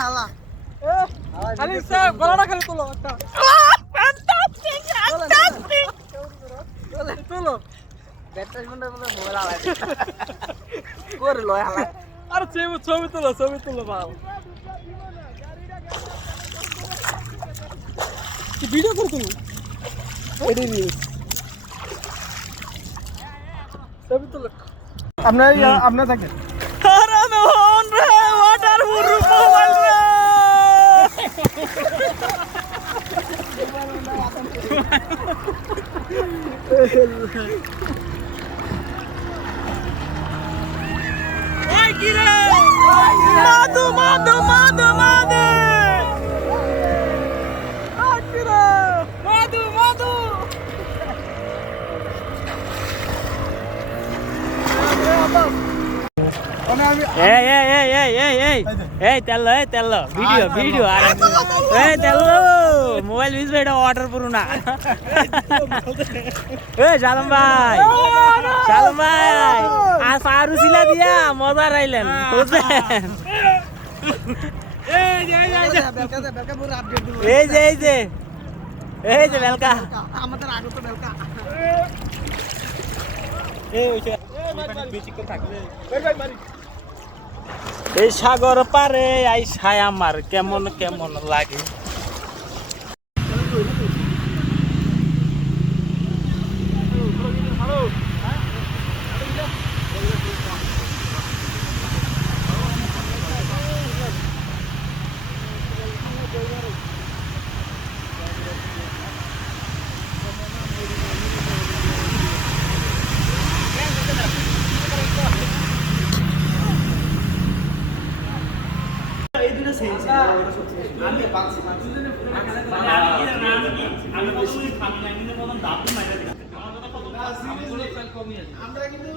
হালা খালি স্যার গলাটা খালি তোলো একটা ফ্যান্টাস্টিক ফ্যান্টাস্টিক তোলো ব্যাটসম্যানটা বলে মোবাইল হালা করে লয় হালা আরে ছবি তোলো ভাই কি ভিডিও করো তুমি এডি নিউজ ছবি তোলো আপনার থাকেন আরে মোহন রে ওয়াটার বুরু মোবাইল রে ওই কি রে মাদু মাদু মাদু মাদু আকিরা মাদু মাদু এই তেল ভিডিও আরে এই তেল মোবাইল বিজবে এটা অর্ডার পুরো না এই শালম ভাই আর সারু সিলা দিয়া মজা রাইলেন বুঝলেন এই যে বেলকা আমাদের আগে তো বেলকা এই সাগর পারে আইসায় আমার কেমন কেমন লাগে আমরা কিন্তু